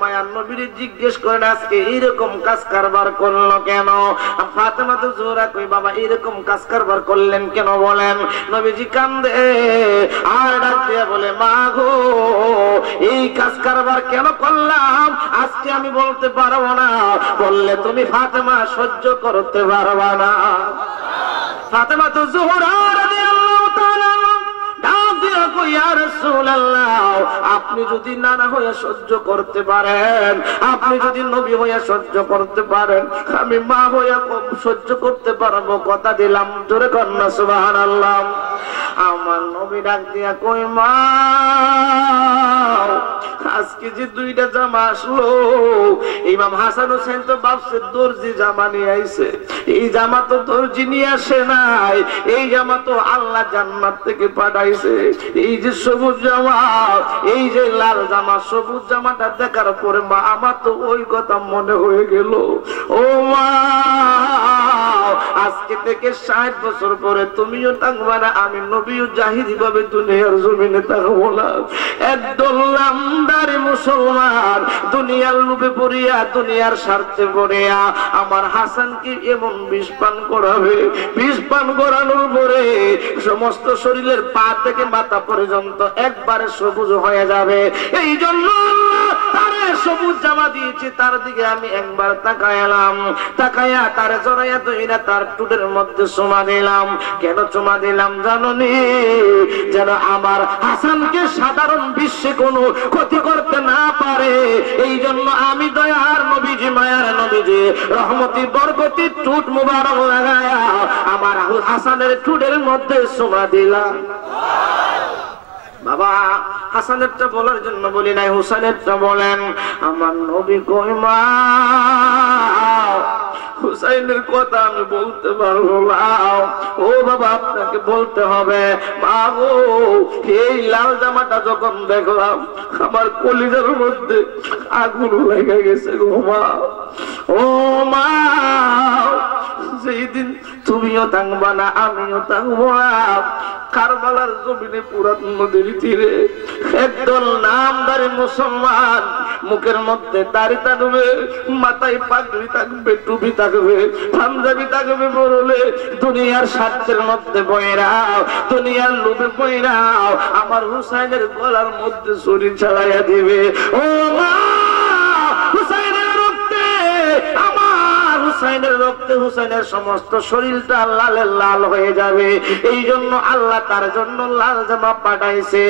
মায়ার নবীর জিজ্ঞেস করেন আজকে এইরকম কাজ কারবার করলো কেন? ফাতেমা তো জোহরা কই বাবা এরকম কাজ কারবার করলেন কেন বলেন? নবীজি কান্দে আর ডাক দিয়ে বলে মা গো এই কাজ কারবার কেন করলাম আজকে আমি বলতে পারবো না, বললে তুমি ফাতেমা সহ্য করতে পারবা না। ফাতেমা তো জোহরা রাদিয়াল্লাহু তাআলা আপনি যদি নানা হয়ে সহ্য করতে পারেন, আপনি যদি নবী হয়ে সহ্য করতে পারেন, আমি মা হয়ে সহ্য করতে পারবো, কথা দিলাম। জোরে কন্যা সুবহানাল্লাহ। আমার নবী ডাক দিয়া কই মা আজকে যে দুইটা জামা আসলো, ইমাম হাসান হোসেন তো ভাবছে দর্জি জামা নিয়ে আইছে, এই জামা তো দর্জি নিয়ে আসে নাই, এই জামা তো আল্লাহ জান্নাত থেকে পাঠাইছে। এই যে সবুজ জামা, এই যে লাল জামা, সবুজ জামাটা দেখার পরে মা আমার তো ওই কথা মনে হয়ে গেল, ও মা আজকে থেকে 60 বছর পরে তুমিও থাকবা না, আমি নবীও জাহিদি ভাবে দুনিয়ার জমিনে থাকবো না। একদল নামদারি মুসলমান দুনিয়ার লোভে পড়িয়া, দুনিয়ার স্বার্থে পড়িয়া আমার হাসানকে এমন বিষ পান করাবে, বিষ পান করানোর পরে সমস্ত শরীরের পা থেকে মাথা পর্যন্ত একবারে সবুজ হয়ে যাবে। এই জন্য তারে সবুজ জামা দিয়েছি, তার দিকে আমি একবার তাকাইলাম, তাকাইয়া তারে জড়াইয়া ধইরা তার টুটের মধ্যে চুমা দিলাম। কেন চুমা দিলাম জানোনি? যেন আমার হাসানকে সাধারণ বিশ্বে কোনো ক্ষতি করতে না পারে। এই জন্য আমি দয়ার নবীজি, মায়ার নবীজি রহমতি বরকতি টুট মুবারক লাগায়া আমার হাসানের টুটের মধ্যে চুমা দিলাম। বাবা হাসানেরটা বলার জন্য বলি নাই, হুসাইনেরটা বলেন। আমার নবী কই মা হুসাইনের কথা আমি বলতে পারবো না, ও বাবা আপনাকে বলতে হবে। বাবু এই লাল জামাটা যখন দেখলাম আমার কলিজার মধ্যে আগুন লেগে গেছে গো মা, ও মা যেদিন তুমিও থাকবা না আমিও থাকবো না, কারবালার জমিনে পুরাত নদীর তীরে একদল নামদারি মুসলমান মুখের মধ্যে দাড়ি থাকবে, মাথায় পাগড়ি থাকবে, টুপি থাকবে, পাঞ্জাবি থাকবে, বললে দুনিয়ার স্বার্থের মধ্যে বইরাও, দুনিয়ার লোভে বইরাও আমার হুসাইনের গলার মধ্যে ছুরি চালাইয়া দিবে। ও মা হুসাইনের রক্তে, আমার হুসাইনের রক্তে হুসাইনের সমস্ত শরীরটা লালে লাল হয়ে যাবে। এই জন্য আল্লাহ তার জন্য লাল জামা পাঠাইছে।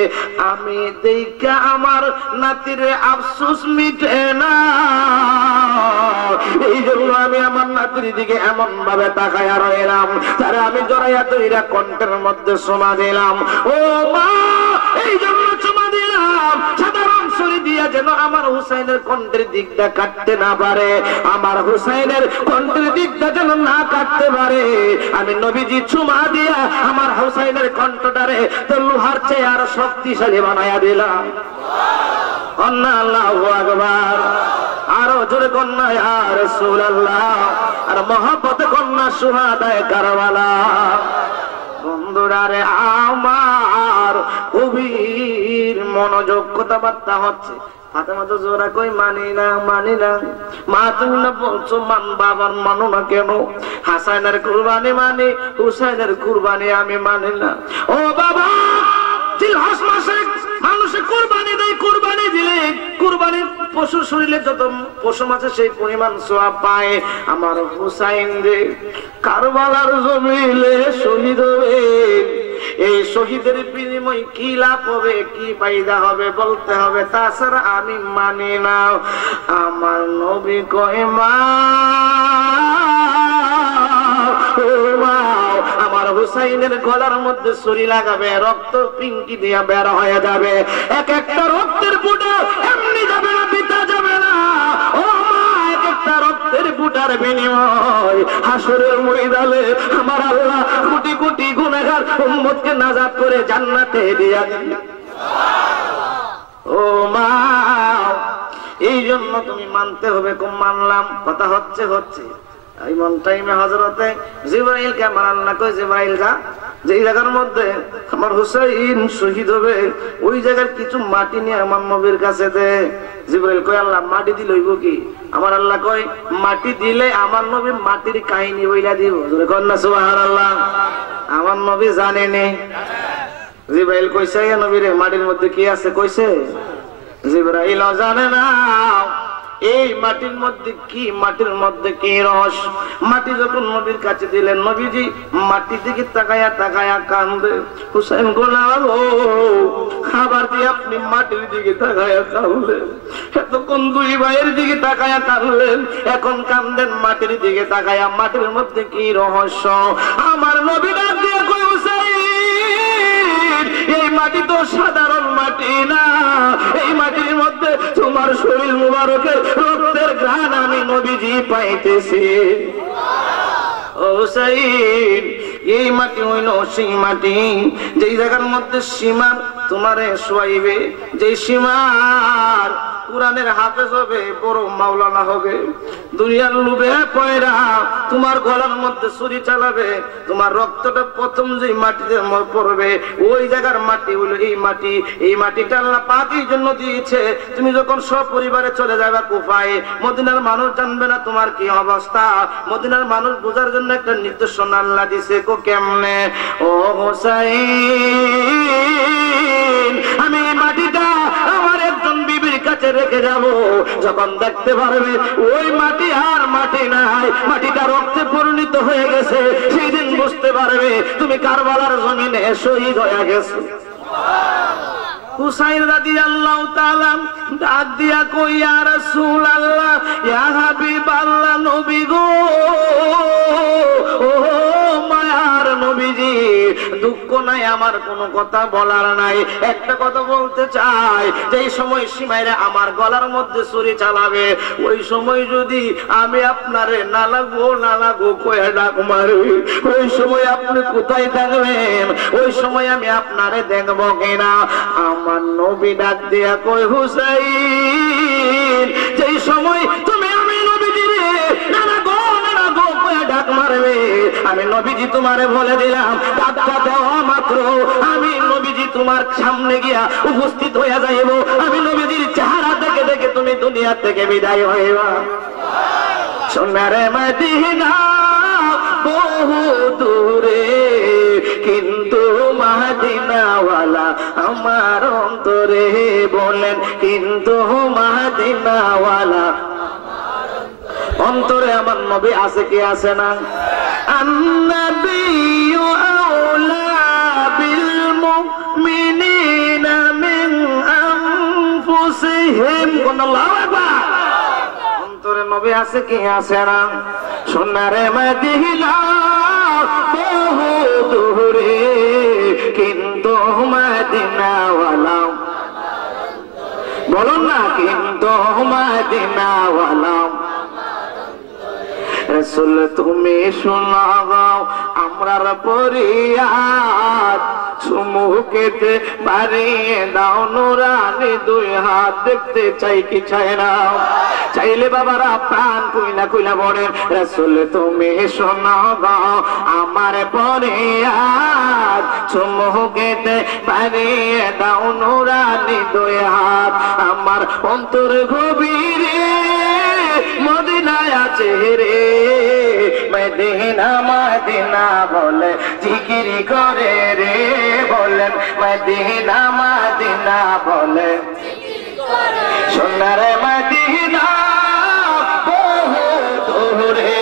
আমি দেখা আমার নাতিরে আফসোস মিটে না, এই জন্য আমি আমার নাতির দিকে এমন ভাবে তাকায়া রইলাম, তারা আমি জড়াইয়া তৈরা কণ্ঠের মধ্যে চুমা দিলাম। ও মা এই জন্য চুমা দিলাম সাধারণ ছুরি দিয়া যেন আমার হুসাইনের কণ্ঠের দিকটা কাটতে না পারে, আমার হুসাইনের কণ্ঠের দিকটা যেন না কাটতে পারে। আমি নবীজি চুমা দিয়া আমার হুসাইনের কণ্ঠটারে তো লোহার চেয়ে আরো শক্তিশালী বানায়া দিলাম। আল্লাহু আকবার, আরো জোরে কন্যা ইয়া রাসূলুল্লাহ, আর মহব্বতে কন্যা সুহাদায়ে কারবালা। বন্ধুরা রে আমার গভীর মনোযোগ কথাবার্তা হচ্ছে। ফাতেমা তো জোরা কই মানি না, মানি না। মা তুমি না বলছো মান, বাবার মানো না কেন? হাসানের কুরবানি মানি, হুসাইনের কুরবানি আমি মানি না। ও বাবা জিলহজ মাসে মানুষে কুরবানি দেয়, কুরবানি দিলে কুরবানির পশুর শরীরে যত পশম আছে সেই পরিমাণ সওয়াব পায়। আমার হুসাইন রে কারবালার জমিনে শহীদ হবে, এই শহীদের বিনিময় কি লাভ হবে, কি ফায়দা হবে বলতে হবে, তাছাড়া আমি মানি না। আমার নবী কয় মা আমার হুসাইনের গলার মধ্যে ছুরি লাগাবে, রক্ত পিঙ্কি দিয়া বের হয়ে যাবে, এক একটা রক্তের ফুটা এমনি যাবে না, পিতা যাবে না। ও মা এক একটা রক্তের ফুটার বিনিময় হাসরের ময়দানে আমার আল্লাহ কোটি কোটি গুনাহগার উম্মতকে নাজাত করে জান্নাতে দিয়া দিবেন। ও মা এই জন্য তুমি মানতে হবে। কম মানলাম, কথা হচ্ছে হচ্ছে। এমন টাইমে হযরতে জিবরাইলকে আমার আল্লাহ কই জিবরাইল যা যে জায়গার মধ্যে আমার হুসাইন শহীদ হবে ওই জায়গার কিছু মাটি নিয়ে আমার নবীর কাছে দে। জিবরাইল কয় আল্লাহ মাটি দিলে হইব কি? আমার আল্লাহ কয় মাটি দিলে আমার নবী মাটির কাহিনী বইলা দিব। কন্যা সুবহানাল্লাহ। আমার নবী জানেনি। জিবরাইল কইছে নবীরে মাটির মধ্যে কি আছে কইছে? জিবরাইল জানে না এই মাটির মধ্যে কি, মাটির মধ্যে কি রস। মাটি যখন নবীর কাছে দিলেন নবীজি মাটির দিকে তাকায়া তাকায়া কান্দে। হুসাইন গোলাম খাবার দিয়ে আপনি মাটির দিকে তাকায়া কাঁদলেন, এতক্ষণ দুই ভাইয়ের দিকে তাকায়া কাঁদলেন, এখন কান্দেন মাটির দিকে তাকায়া। মাটির মধ্যে কি রহস্য? আমার নবী ডাক দিয়ে কই হুসাইন এই মাটি তো সাধারণ মাটি না, এই মাটির মধ্যে তোমার শরীর মুবারকের রক্তের ঘ্রাণ আমি নবীজি পাইতেছি। ও হুসাইন এই মাটি হইল সেই মাটি যেই জায়গার মধ্যে সীমা তোমারে শোয়াইবে, যেই সীমার কুরআনের হাফেজ হবে, বড় মাওলানা হবে, দুনিয়ার লোভে পয়রা তোমার গলার মধ্যে ছুরি চালাবে, তোমার রক্তটা প্রথম যে মাটিতে পড়বে ওই জায়গার মাটি হলো এই মাটি। এই মাটিটা আল্লাহ পাক এই জন্য দিয়েছে তুমি যখন সপরিবারে চলে যাবে কুফায়, মদিনার মানুষ জানবে না তোমার কি অবস্থা। মদিনার মানুষ বোঝার জন্য একটা নির্দেশনা আল্লাহ দিছে। কো কেমনে? ও হুসাইন আমি এই মাটিটা আমার একজন বিবির কাছে রেখে যাব, যখন দেখতে পারবে ওই মাটি আর মাটি নাই, মাটিটা রক্তে পরিণত হয়ে গেছে, সেই দিন বুঝতে পারবে তুমি কারবালার জমিনে শহীদ হয়ে গেছো। হুসাইন রাদিয়াল্লাহু তাআলা ডাক দিয়া কই ইয়া রাসূলুল্লাহ ইয়া হাবিবাল্লাহ নবী গো, ও মায়ার নবীজি দুঃখ নাই, আমার কোনো কথা বলার নাই, একটা কথা বলতে চাই যেই সময় সীমাইরা আমার গলার মধ্যে ছুরি চালাবে ওই সময় যদি আমি আপনারে না লাগবো কয়ে ডাক মারবি, ওই সময় আপনি কোথায় থাকবেন? ওই সময় আমি আপনারে দেখবো কিনা? আমার নবী ডাক দিয়া কই হুসাইন যেই সময় তুমি আমি নবীজিরে না গো কয়ে ডাক মারবে, আমি নবীজি তোমারে বলে দিলাম ডাকটা দেওয়া মাত্র আমি নবীজি তোমার সামনে গিয়া উপস্থিত হইয়া যাইব, আমি নবীজির চেহারা দেখে দেখে তুমি দুনিয়া থেকে বিদায় হইবা। সোনারে মদিনা বহু দূরে কিন্তু মদিনাওয়ালা আমার অন্তরে, বলেন কিন্তু মদিনাওয়ালা অন্তরে আমার নবী আছে কি আছে না? আন-নাবিয়্যু আওলা বিল মুমিনিনা মিন আনফুসিহিম। আল্লাহু আকবার। অন্তরে নবী আছে কি আছে না? সোনারে মদিনা বহু দূরে কিন্তু মদিনাওয়ালা, বলুন না কিন্তু মদিনাওয়ালা। রাসূল তুমি শোনাও আমরার পরিয়াদ, সুমুখেতে বাড়িয়ে দাও নুরানি দুই হাত, দেখতে চাই কি চাই না? চাইলে বাবারা প্রাণ কইলা কইলা বলেন রাসূল তুমি শোনাও আমার পরিয়াদ, সুমুখেতে বাড়িয়ে দাও নুরানি দুই হাত, আমার অন্তর গভীরে মদিনায় আছে রে, মদিনা মদিনা বলে জিকির করে রে, বলেন মদিনা মদিনা বলে সোনার মদিনা বহু দূরে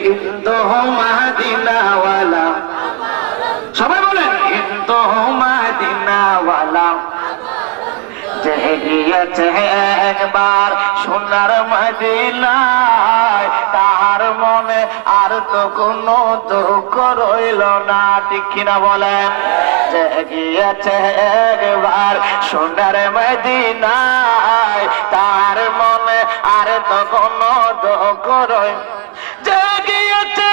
কিন্তু মদিনাওয়ালা, সবাই বলেন কিন্তু মদিনাওয়ালা। গিয়েছে একবার সোনার মদিনায়, তার মনে আর তো কোনো দুঃখ রইল না, ঠিক কিনা বলেন? গিয়েছে একবার সোনার মদিনায়, তার মনে আর তো কোনো দুঃখ রইল, গিয়েছে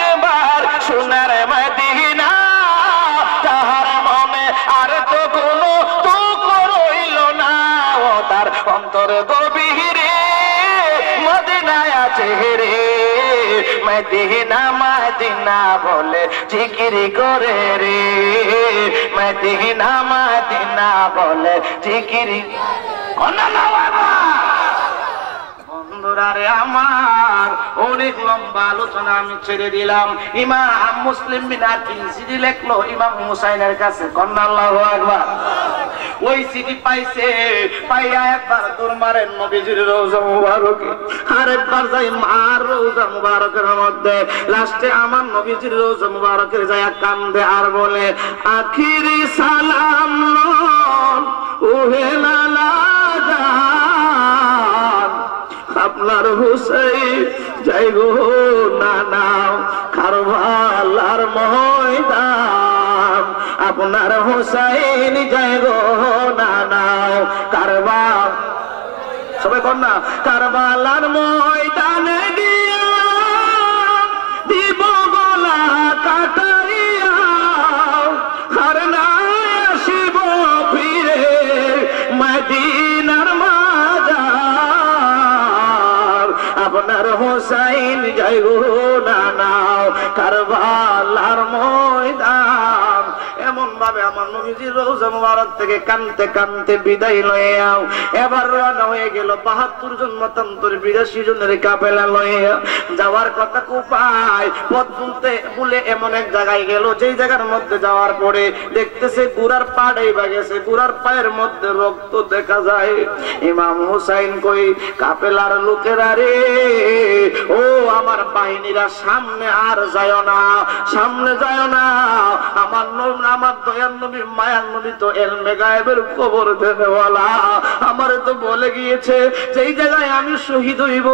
একবার সোনার মদিনা, তার মনে আর তো কোনো অন্তর গভীরে মদিনায় আছে রে, মদিনা মদিনা বলে জিকির করে রে, মদিনা মদিনা বলে জিকির। বন্ধুরা আমার অনেক লম্বা আলোচনা আমি ছেড়ে দিলাম। ইমাম মুসলিম বিনার কি চিঠি লিখলো ইমাম হুসাইনের কাছে, কন্যা আল্লাহু আকবার। ওই চিঠি পাইছে, পাইয়া একবার দৌড় মারেন নবীজির রওজা মুবারকে, আর একবার যাই মার রওজা মুবারকের মধ্যে। লাস্টে আমার নবীজির রওজা মুবারকের যায় কান্দে আর বলে, আখিরি সালাম লন ওহে লালা জান, আপনার হুসাইন যাই গো নানা কারবালার ময়দান, আপনার হুসাইন যাই গো নানা কারবাল, সবাই কর না, কারবালার ময়দানে গিয়া দিব গলা কাটাইয়া, আর না আসিব ফিরে মদিনার মাজার, আপনার হুসাইন যাই গো নানা কারবালার ময়দান। এমন ভাবে আমার নবীজির রওজা মুবারক থেকে কানতে কানতে বিদায় লইয়া এবার রওনা হয়ে গেল ৭২ জন মতান্তর ৮২ জনের কাফেলা লইয়া। যাওয়ার কথা কোপায় পথ বলে এমন এক জায়গায় গেল, যেই জায়গার মধ্যে যাওয়ার পরে দেখতেছে গুড়ার পা ডাইবা গেছে, গুড়ার পায়ের মধ্যে রক্ত দেখা যায়। ইমাম হুসাইন কই, কাফেলার লোকেরা রে, ও আমার বাহিনীরা সামনে আর যায় না, সামনে যায় না। আমার দয়ার নবী মায়ার নবী তো এলমে গায়েবের খবর দেনেওয়ালা, আমারে তো বলে গিয়েছে যেই জায়গায় আমি শহীদ হইব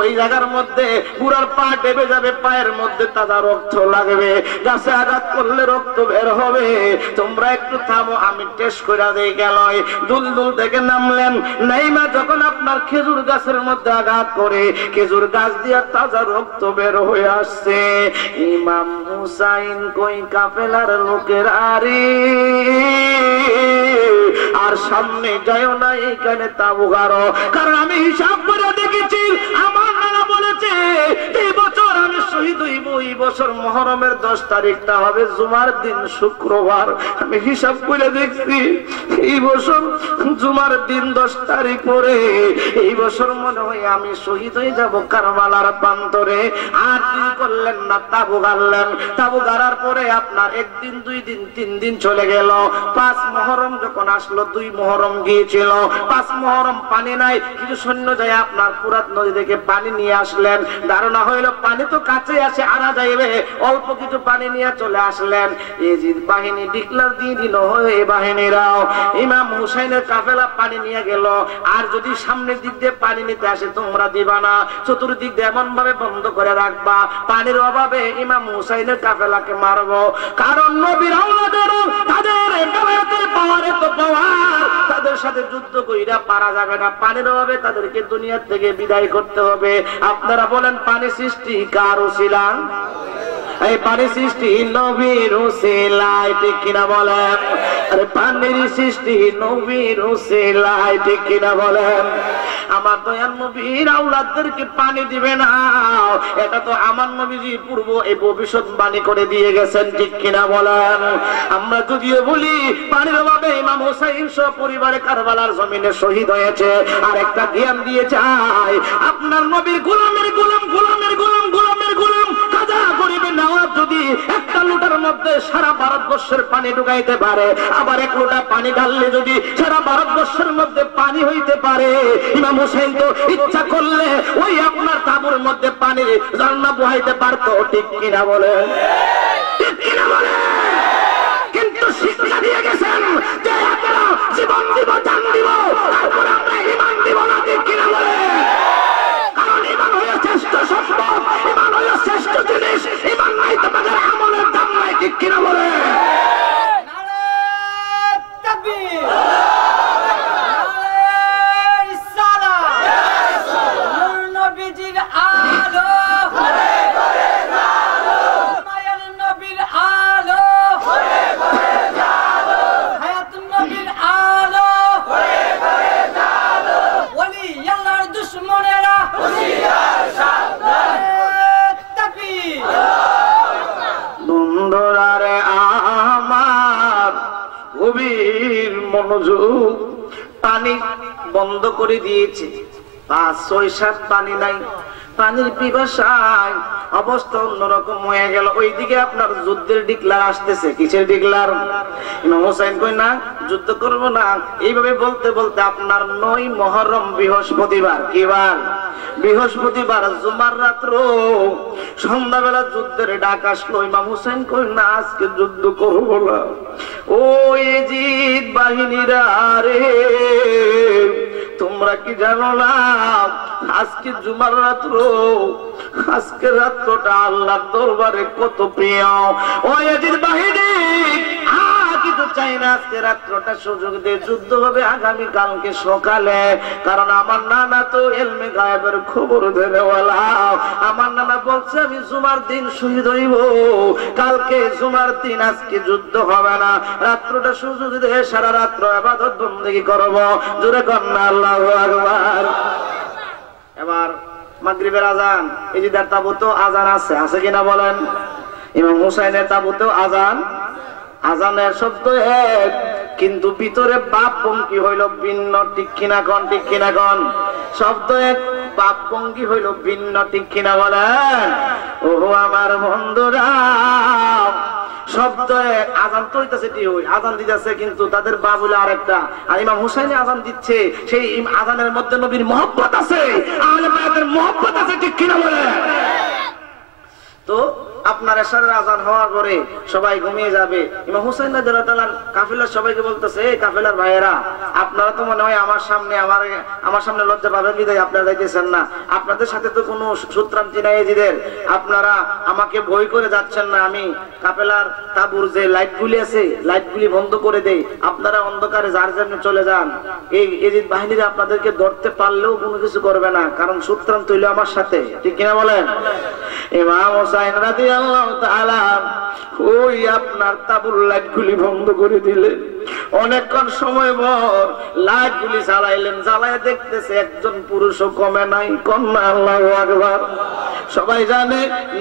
ওই জায়গার মধ্যে বুড়ার পা ডেবে যাবে, পায়ের মধ্যে তাজা রক্ত লাগবে, গাছে আঘাত করলে রক্ত বের হবে, তোমরা একটু থামো আমি টেস্ট করে দেই। গেল দুলদুল থেকে নামলেন, নাইমা যখন আপনার খেজুর গাছের মধ্যে আঘাত করে খেজুর গাছ দিয়ে তাজা রক্ত বের হয়ে আসছে। ইমাম হুসাইন কই, কাফেলার লোকের আরে আর সামনে যায় না, এইখানে তাবু গাড়ো, কারণ আমি হিসাব করে দেখেছি আমার নানা বলেছে এই বছর আমি শহীদ হইব, এই বছর মুহররমের 10 তারিখটা হবে জুমার দিন, শুক্রবার। আমি হিসাব করে দেখছি এই বছর জুমার দিন 10 তারিখ পরে এই বছর মনে হয় আমি শহীদ হয়ে যাব কারবালার প্রান্তরে। আর দিন করলেন না, তাবু গাড়লেন। তাবু গাড়ার পরে আপনার 1 দিন 2 দিন 3 দিন চলে গেল। 5 মুহররম যখন আসলো, 2 মুহররম গিয়েছিল, 5 মুহররম পানি নাই, কিছু সৈন্য যায় আপনার ফুরাত নদী থেকে পানি নিয়ে আসলেন। ধারণা হইল পানি তো কাছে আসে, আনা যাইবে, অল্প কিছু পানি নিয়ে চলে আসলেন। এজিদ বাহিনী ডিক্লার দিয়ে দিল, এই বাহিনীরাও ইমাম হুসাইনের কাফেলা পানি নিয়ে গেল, আর যদি সামনের দিক দিয়ে পানি নিতে আসে তোমরা দিবা না, চতুর্দিক দিয়ে এমন ভাবে বন্ধ করে রাখবা, পানির অভাবে ইমাম হুসাইনের কাফেলাকে মারবো। কারণ নবীর আওলাদেরও তাদের পাওয়ারে তো পাওয়ার, তাদের সাথে যুদ্ধ কইরা পারা যাবে না, পানির অভাবে তাদেরকে দুনিয়া থেকে বিদায় করতে হবে। আপনারা বলেন পানি সৃষ্টি কার উসিলা? এই পানি সৃষ্টি নবীর উসিলায়, ঠিক কিনা বলেন? আরে পানির সৃষ্টি নবীর উসিলায়, ঠিক কিনা বলেন? আমার দয়ার নবীর আওলাদদেরকে পানি দিবে না, এটা তো আমার নবীজি পূর্ব এই ভবিষ্যৎবাণী করে দিয়ে গেছেন, ঠিক কিনা বলেন? আমরা যদিও বলি পানির অভাবে ইমাম হুসাইন সহ পরিবারে কারবালার জমিনে শহীদ হয়েছে, আর একটা জ্ঞান দিয়ে যায় আপনার নবীর গোলামের গোলাম, গোলামের গোলাম, গোলামের গোলাম কাজা করিবে নেওয়ার যদি একটা লোটার মধ্যে সারা ভারতবর্ষের পানি ঢুকাইতে পারে, আবার 1 লোটা পানি ঢাললে যদি সারা ভারতবর্ষের মধ্যে পানি হইতে পারে, ইমাম হুসাইন তো ইচ্ছা করলে ওই আপনার তাঁবুর মধ্যে পানির ঝর্ণা বহাইতে পারতো, ঠিক কিনা বলে? ঠিক কিনা বলে? কিন্তু শিক্ষা দিয়ে গেছেন যে আমরা জীবন দিব, জান দিব, তারপর আমরা ঈমান দিব না, ঠিক কিনা বলে? কারণ ঈমান হলো শ্রেষ্ঠ সম্পদ, ঈমান হলো শ্রেষ্ঠ জিনিস, ঈমান নাই তোমাদের আমলের দাম নাই, ঠিক কিনা বলে? বন্ধ করে দিয়েছে, 5-6-7 পানি নাই, পানির পিপাসায় অবস্থা অন্যরকম হয়ে গেল। ওইদিকে আপনার যুদ্ধের ডিক্লার আসতেছে। কিসের ডিক্লার? ইমাম হোসেন কই না যুদ্ধ করব না। এইভাবে বলতে বলতে আপনার 9 মুহররম বৃহস্পতিবার, কি বার? বৃহস্পতিবার জুমার রাত্র সন্ধ্যাবেলা যুদ্ধের ডাক আসলো। ইমাম হোসেন কই না আজকে যুদ্ধ করব না। ও ইজিদ বাহিনীরা রে, তোমরা কি জানো না আজকে জুমার রাত্র, আজকে রাত্রটা আল্লাহর দরবারে কত প্রিয়। ও ইজিদ বাহিনী কিছু চাই না, আজকে রাত্রটা সুযোগ দিয়ে যুদ্ধ হবে আগামী কালকে সকালে। কারণ আমার নানা তো ইলমে গায়েবের খবর দেওয়ালা। আমার নানা বলছে আমি জুমার দিন শহীদ হইব, কালকে জুমার দিন, আজকে যুদ্ধ হবে না। রাত্রটা সুযোগ দিয়ে সারা রাত্র ইবাদত বন্দেগী করব। জোরে কন্যা আল্লাহু আকবার। এবার মাগরিবের আজান, এই যে তাবুতেও আজান আছে, আছে কিনা বলেন? ইমাম হুসাইনের তাবুতেও আজান, আজানের শব্দ এক, কিন্তু ভিতরে বাপ ভঙ্গি হইল ভিন্ন। ঠিক কিনা কন? ঠিক কিনা কন? শব্দ এক, বাপ ভঙ্গি হইল ভিন্ন। ঠিক কিনা বলেন? ও আমার বন্ধুরা, শব্দ এক, আজান তো হইতাছে, আজান দিতেছে, কিন্তু তাদের বাপ হইলো আরেকটা। আর ইমাম হুসাইন আজান দিচ্ছে, সেই আজানের মধ্যে নবীর মহব্বত আছে, আহলে বায়তের মহব্বত আছে। ঠিক কিনা বলেন? তো আপনার এশারের আজান হওয়ার পরে সবাই ঘুমিয়ে যাবে। ইমাম হুসাইন রাদিয়াল্লাহু তাআলা কাফেলার সবাইকে বলতেছে, এই কাফেলার ভাইয়েরা, আপনারা তো মনে হয় আমার সামনে লজ্জা পাবেন বিধায় আপনারা যাইতেছেন না। আপনাদের সাথে তো কোনো সূত্রান্তি নাই এজিদের, আপনারা আমাকে ভয় করে যাচ্ছেন না। আমি কাফেলার তাবুর যে লাইটগুলি আছে, লাইটগুলি বন্ধ করে দেই, আপনারা অন্ধকারে যার জন্য চলে যান। এই এজিদ বাহিনীরা আপনাদেরকে ধরতে পারলেও কোনো কিছু করবে না, কারণ সূত্রান্ত হইল আমার সাথে। ঠিক কিনা বলেন? ইমাম হুসাইন রাদিয়াল্লাহু তাআলা ওই আপনার তাবুর লাইটগুলি বন্ধ করে দিলেন। অনেকক্ষণ সময় পর লাইটগুলি জ্বালাইলেন, জ্বালায় দেখতেছে একজন পুরুষও কমে নাই। কন্যা আল্লাহু আকবার। সবাই জানে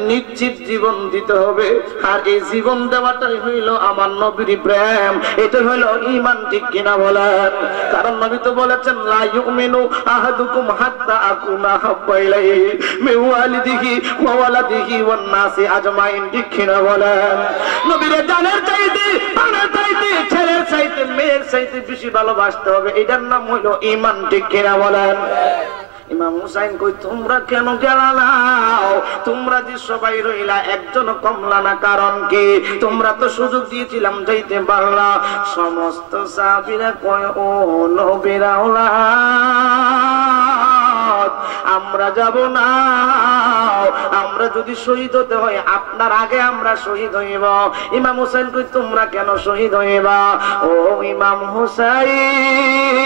নিশ্চিত জীবন দিতে হবে, আর এই জীবন দেওয়াটাই হইল আমার নবীর প্রেম, এটা হইল ঈমান। ঠিক কিনা বলেন? কারণ নবী তো বলেছেন, লা ইউমিনু আহাদুকুম হাত্তা আকুনা হাব্বা ইলাইহি মিন ওয়ালিদিহি ওয়া ওয়ালাদিহি ওয়ান নাসি আজমাইন। ঠিক কিনা বলেন? নবীর জানের চাইতে, প্রাণের চাইতে, ছেলের চাইতে, মেয়ের চাইতে বেশি ভালোবাসতে হবে, এটার নাম হইল ঈমান। ঠিক কিনা বলেন? ইমাম হুসাইন কই, তোমরা কেন গেলা নাও? তোমরা যে সবাই রইলা, একজন কমলা না, কারণ কি? তোমরা তো সুযোগ দিয়েছিলাম, যাইতে পারলা। সমস্ত সাহাবীরা কয়, ও নবীর আওলাদ, আমরা যাব না। আমরা যদি শহীদ হতে হয় আপনার আগে আমরা শহীদ হইব। ইমাম হুসাইন কই, তোমরা কেন শহীদ হইবা? ও ইমাম হুসাইন,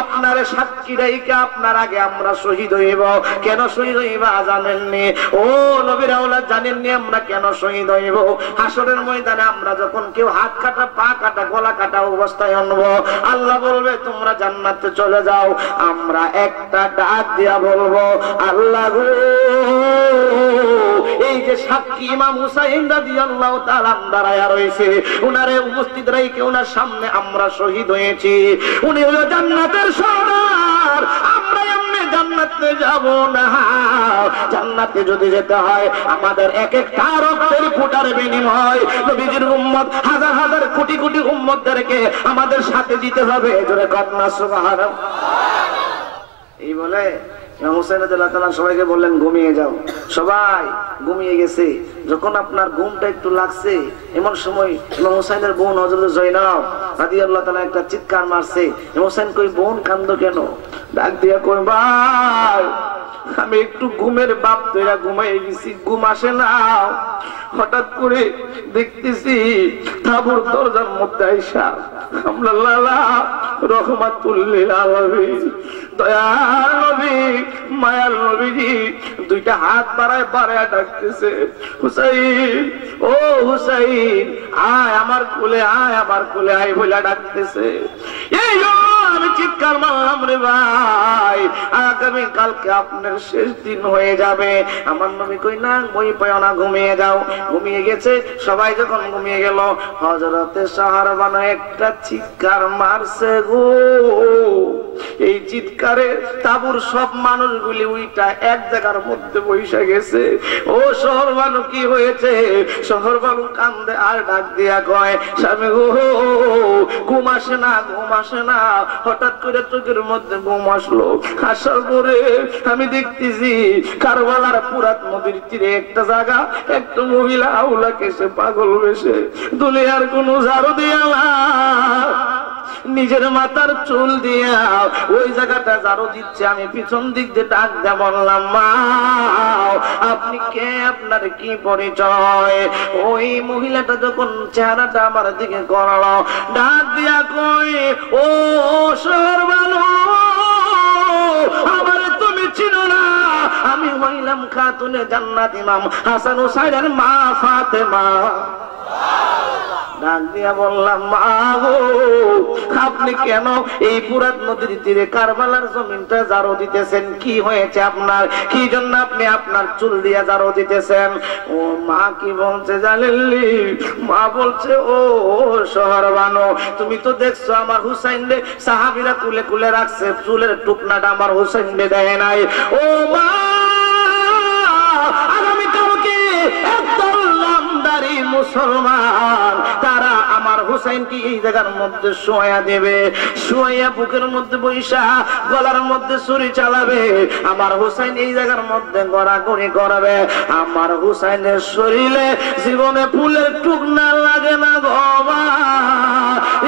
আপনার সাক্ষী রেখে আপনার আগে আমরা শহীদ হইব। কেন শহীদ হইবা জানেননি? ও নবীর আওলাদ জানেননি আমরা কেন শহীদ হইব? হাসরের ময়দানে আমরা যখন কেউ হাত কাটা, পা কাটা, গলা কাটা অবস্থায় আনব, আল্লাহ বলবে তোমরা জান্নাতে চলে যাও। আমরা একটা ডাক দিয়া বলবো, আল্লাহ গো, এই যে সাক্ষী ইমাম হুসাইন রাদিয়াল্লাহু তাআলা দাঁড়ায়া রয়েছে, উনারে উপস্থিত রেখে উনার সামনে আমরা শহীদ হয়েছি। উনি হলো জান্নাতের সর্দার, আমরা এমনি জান্নাতে যাব না। জান্নাতে যদি যেতে হয় আমাদের এক একটা রক্তের ফোঁটার বিনিময় নবীজির উম্মত হাজার হাজার কোটি কোটি উম্মতদেরকে আমাদের সাথে দিতে হবে। জোরে কন্যা সুবহানাল্লাহ। এই বলে ইমাম হুসাইন রাদিয়াল্লাহু তাআলা সবাইকে বললেন, ঘুমিয়ে যাও। সবাই ঘুমিয়ে গেছে। যখন আপনার ঘুমটা একটু লাগছে, এমন সময় ইমাম হুসাইনের বোন হযরত জয়নব রাদিয়াল্লাহু তাআলা একটা চিৎকার মারছে। ইমাম হুসাইন কই, বোন কান্দো কেন? ডাক দিয়া কই, ভাই আমি একটু ঘুমের বাপ তৈরা ঘুমাই গেছি, ঘুম আসে না। হঠাৎ করে দেখতেছি তাবুর দরজার মধ্যে আইসা আমরা লালা রহমাতুল লিল আলামিন দয়ার নবী, মায়ার নবীজি দুইটা হাত বাড়ায় বাড়ায় ডাকতেছে, হুসাইন, ও হুসাইন, আয় আমার কোলে, আয় আমার কোলে আয় বলে ডাকতেছে। এই আমি চিৎকার মারলাম রে ভাই, ভাই আগামী কালকে আপনার শেষ দিন হয়ে যাবে। আমার নবী কই না মই পায় না, ঘুমিয়ে যাও। ঘুমিয়ে গেছে। সবাই যখন ঘুমিয়ে গেল, হযরতে শাহরবানো একটা চিৎকার মারছে গো। এই চিৎকারে তাবুর সব মানুষগুলি উইটা এক জায়গার মধ্যে বসে গেছে। ও শাহরবানো কি হয়েছে? শাহরবানো কান্দে আর ডাক দিয়া কয়, স্বামী গো ঘুম আসে না, ঘুম আসে না। হঠাৎ করে চোখের মধ্যে ঘুম আসলো। আসার পরে আমি দেখতেছি কারবালার পুরাত নদীর তীরে একটা জায়গা, একটা মহিলা আউলাকে সে পাগল বেশে দুনিয়ার কোন ঝাড়ু দিয়া নিজের মাথার চুল দিয়া ওই জায়গাটা ঝাড়ু দিচ্ছে। আমি পিছন দিক দিয়ে ডাক দিয়া বললাম, মা আপনি কে, আপনার কি পরিচয়? ওই মহিলাটা যখন চেহারাটা আমার দিকে করলো, ডাক দিয়া কই, ও শাহরবানো আমার তুমি চিনো না? আমি হইলাম খাতুনে জান্নাত ইমাম হাসান হুসাইনের মা ফাতেমা। ডাক দিয়া বললাম, মা গো আপনি কেন এই পুরাত নদীর তীরে কারবালার জমিনটা ঝাড়ু দিতেছেন? কি হয়েছে আপনার? কি জন্য আপনি আপনার চুল দিয়া ঝাড়ু দিতেছেন? ও মা কি বলছে জানেননি? মা বলছে, ও শাহরবানো তুমি তো দেখছো আমার হুসাইন রে সাহাবীরা কুলে কুলে রাখছে, চুলের টুকনাটা আমার হুসাইন রে দেয় নাই। ও মা আগামী কালকে একদল নামদারি মুসলমান তারা আমার হুসাইনকে এই জায়গার মধ্যে শোয়া দেবে, শোয়া বুকের মধ্যে বৈশা গলার মধ্যে ছুরি চালাবে। আমার হুসাইন এই জায়গার মধ্যে গড়াগড়ি করবে। আমার হুসাইনের শরীরে জীবনে ফুলের টুকনা লাগে না বাবা।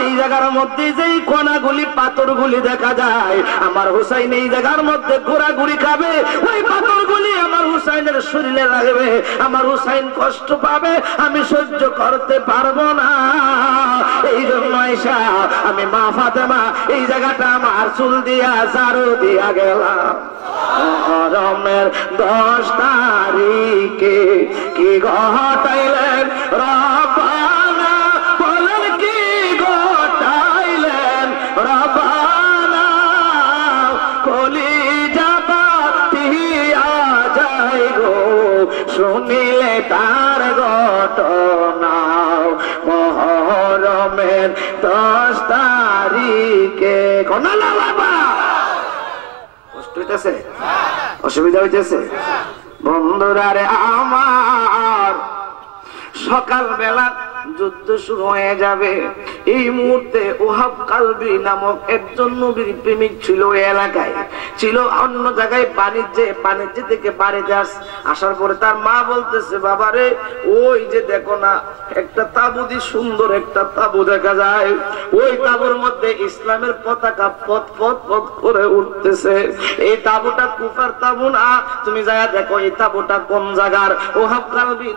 এই জায়গার মধ্যে যেই কণাগুলি পাথরগুলি দেখা যায়, আমার হুসাইন এই জায়গার মধ্যে ঘোরাঘুরি খাবে, ওই পাথরগুলি আমার হুসাইনের শরীরে লাগবে। আমার হুসাইন কষ্ট পাবে, আমি সহ্য করতে পারবো না। এই জন্য আয়েশা আমি মা ফাতেমা এই জায়গাটা আমার চুল দিয়া ঝাড়ু দিয়া গেলাম। মুহররমের 10 তারিখে কি ঘটাইলেন রব্বানা, বলেন কি ঘটাইলেন রব্বানা? কলিজা পাতিয়া যায় গো শুনিলে তার ঘটনা। মুহররমের 10 তারিখে কোনালা বাবা কষ্ট হইতেছে, অসুবিধা হইতেছে বন্ধুরা রে আমার। সকালবেলা যুদ্ধ শুরু হয়ে যাবে। এই মুহূর্তে ওহাব কালবি নামক একজন নবীর প্রেমিক ছিল ওই এলাকায়, ছিল অন্য জায়গায় বাণিজ্য থেকে বাড়িতে আসার পরে তার মা বলতেছে, বাবারে ওই যে দেখো না একটা তাবু দি সুন্দর একটা তাবু দেখা যায়, ওই তাবুর মধ্যে ইসলামের পতাকা পথ পথ পথ করে উঠতেছে। এই তাবুটা কুফার তাবু না, তুমি যায়া দেখো এই তাবুটা কোন জায়গার। ওহাব কালবি